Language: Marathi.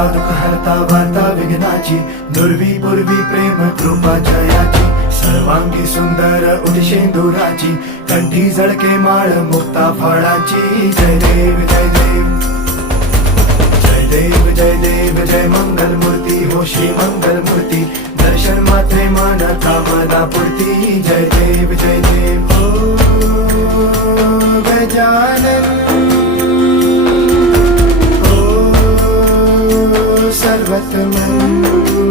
हरता दुःख हरता वार्ता विघ्नाची, दुर्वी पूर्वी प्रेम कृपा जयाची, सर्वांगी सुंदर उदिशेंदुराची, कंठी झळके माळ मुक्ता फळाची. जय देव जय देव जय देव जय देव जय मंगल मूर्ती हो श्री मंगल मूर्ती, दर्शन मात्रे मन कामना पूर्ती. जय देव जय देव हो गजानन हो सर्वतमन